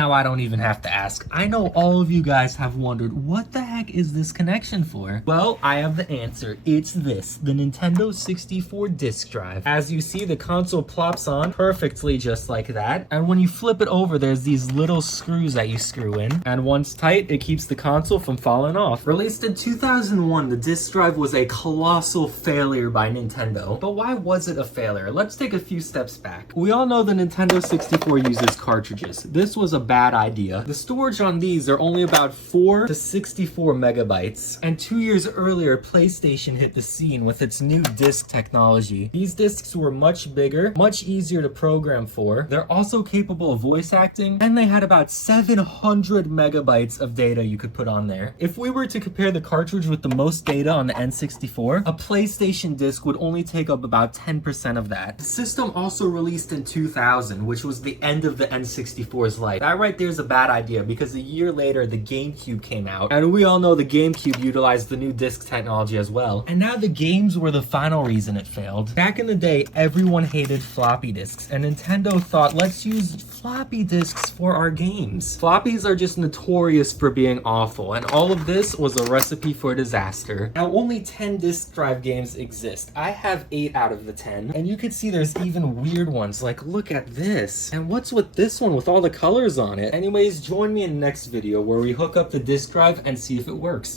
Now I don't even have to ask. I know all of you guys have wondered, what the heck is this connection for? Well, I have the answer. It's this, the Nintendo 64 disk drive. As you see, the console plops on perfectly just like that. And when you flip it over, there's these little screws that you screw in. And once tight, it keeps the console from falling off. Released in 2001, the disk drive was a colossal failure by Nintendo. But why was it a failure? Let's take a few steps back. We all know the Nintendo 64 uses cartridges. This was a bad idea. The storage on these are only about 4 to 64 megabytes. And 2 years earlier, PlayStation hit the scene with its new disc technology. These discs were much bigger, much easier to program for. They're also capable of voice acting, and they had about 700 megabytes of data you could put on there. If we were to compare the cartridge with the most data on the N64, a PlayStation disc would only take up about 10% of that. The system also released in 2000, which was the end of the N64's life. That right there is a bad idea because a year later the GameCube came out, and we all know the GameCube utilized the new disc technology as well. And now the games were the final reason it failed. Back in the day, everyone hated floppy disks, and Nintendo thought, let's use floppy disks for our games. Floppies are just notorious for being awful, and all of this was a recipe for disaster. Now only 10 disk drive games exist. I have 8 out of the 10, and you can see there's even weird ones, like look at this. And what's with this one with all the colors on it? Anyways, join me in the next video where we hook up the disk drive and see if it works.